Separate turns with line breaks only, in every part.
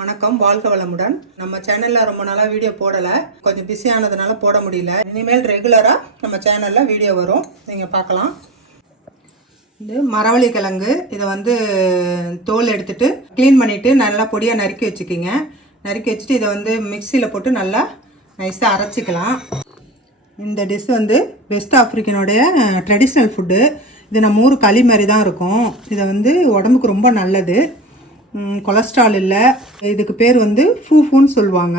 வணக்கம் வாழ்க வளமுடன். நம்ம சேனல்ல ரொம்ப நாளா வீடியோ போடல. கொஞ்சம் பிஸி ஆனதுனால போட முடியல. இனிமேல் ரெகுலரா நம்ம சேனல்ல வீடியோ வரும். நீங்க பார்க்கலாம். இது மரவள்ளி கிழங்கு. இதை வந்து தோல் எடுத்துட்டு க்ளீன் பண்ணிட்டு நல்லா பொடியாக நறுக்கி வச்சுக்கிங்க. நறுக்கி வச்சுட்டு இதை வந்து மிக்சியில் போட்டு நல்லா நைஸாக அரைச்சிக்கலாம். இந்த டிஷ் வந்து வெஸ்ட் ஆஃப்ரிக்கனுடைய ட்ரெடிஷ்னல் ஃபுட்டு இது நம்ம ஊர் களி மாதிரி தான் இருக்கும். இதை வந்து உடம்புக்கு ரொம்ப நல்லது. கொலஸ்ட்ரால் இல்லை. இதுக்கு பேர் வந்து ஃபூஃபூன்னு சொல்லுவாங்க.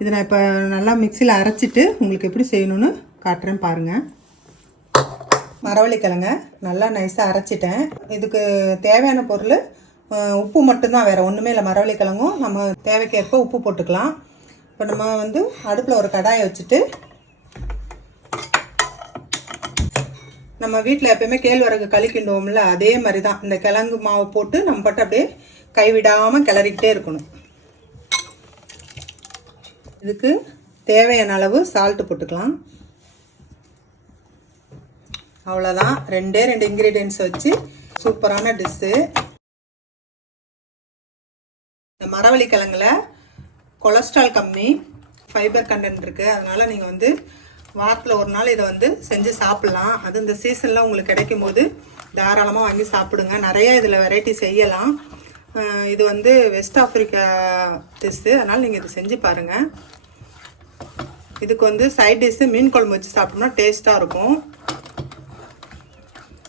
இதை நான் இப்போ நல்லா மிக்சியில் அரைச்சிட்டு உங்களுக்கு எப்படி செய்யணும்னு காட்டுறேன் பாருங்கள் மரவள்ளிக்கிழங்க நல்லா நைஸாக அரைச்சிட்டேன். இதுக்கு தேவையான பொருள் உப்பு மட்டும்தான் வேறு ஒன்றுமே இல்லை. மரவள்ளிக்கிழங்கும் நம்ம தேவைக்கேற்ப உப்பு போட்டுக்கலாம். இப்போ நம்ம வந்து அடுப்பில் ஒரு கடாயை வச்சுட்டு நம்ம வீட்டில் எப்பயுமே கேழ்வரகு களி கிண்டுவோம்ல அதே மாதிரி தான் இந்த கிழங்கு மாவு போட்டு நம்ம பட்டு அப்படியே கைவிடாமல் கிளறிக்கிட்டே இருக்கணும். இதுக்கு தேவையான அளவு சால்ட்டு போட்டுக்கலாம். அவ்வளோதான் ரெண்டே ரெண்டு இன்க்ரீடியன்ஸ் வச்சு சூப்பரான டிஷ்ஷு இந்த மரவள்ளி கிழங்குல கொலஸ்ட்ரால் கம்மி ஃபைபர் கண்டென்ட் இருக்குது அதனால் நீங்கள் வந்து வாரத்தில் ஒரு நாள் இதை வந்து செஞ்சு சாப்பிட்லாம். அது இந்த சீசனில் உங்களுக்கு கிடைக்கும் போது தாராளமாக வாங்கி சாப்பிடுங்க. நிறைய இதில் வெரைட்டி செய்யலாம். இது வந்து வெஸ்ட் ஆஃப்ரிக்கா டிஷ்ஷு அதனால் நீங்கள் இது செஞ்சு பாருங்கள் இதுக்கு வந்து சைட் டிஷ்ஷு மீன் குழம்பு வச்சு சாப்பிட்டோம்னா டேஸ்ட்டாக இருக்கும்.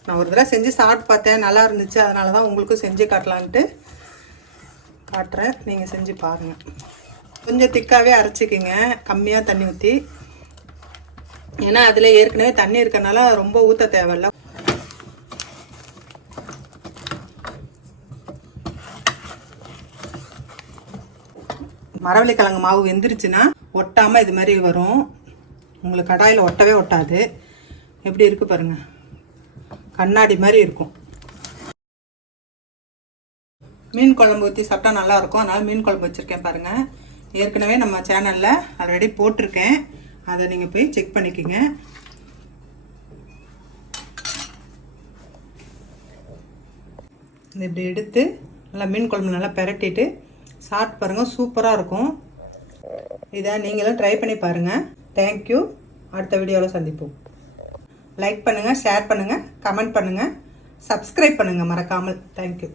நான் ஒரு தடவை செஞ்சு சாப்பிட்டு பார்த்தேன். நல்லா இருந்துச்சு. அதனால தான் உங்களுக்கும் செஞ்சு காட்டலான்ட்டு காட்டுறேன். நீங்கள் செஞ்சு பாருங்கள் கொஞ்சம் திக்காகவே அரைச்சிக்கிங்க. கம்மியாக தண்ணி ஊற்றி ஏன்னா அதில் ஏற்கனவே தண்ணி இருக்கனால ரொம்ப ஊற்ற தேவையில்ல. மரவள்ளிக்கிழங்கு மாவு வெந்துருச்சுன்னா ஒட்டாமல் இது மாதிரி வரும். உங்களுக்கு கடாயில் ஒட்டவே ஒட்டாது. எப்படி இருக்குது பாருங்கள் கண்ணாடி மாதிரி இருக்கும். மீன் குழம்பு ஊற்றி சாப்பிட்டா நல்லாயிருக்கும் அதனால் மீன் குழம்பு வச்சுருக்கேன் பாருங்கள் ஏற்கனவே நம்ம சேனலில் ஆல்ரெடி போட்டிருக்கேன். அதை நீங்கள் போய் செக் பண்ணிக்கோங்க. இது இப்படி எடுத்து நல்லா மீன் குழம்பு நல்லா பெரட்டிட்டு சாப்பிட்டு பாருங்கள் சூப்பராக இருக்கும். இதை நீங்களும் ட்ரை பண்ணி பாருங்கள் தேங்க்யூ அடுத்த வீடியோவில் சந்திப்போம். லைக் பண்ணுங்கள் ஷேர் பண்ணுங்கள் கமெண்ட் பண்ணுங்கள் சப்ஸ்கிரைப் பண்ணுங்கள் மறக்காமல். தேங்க்யூ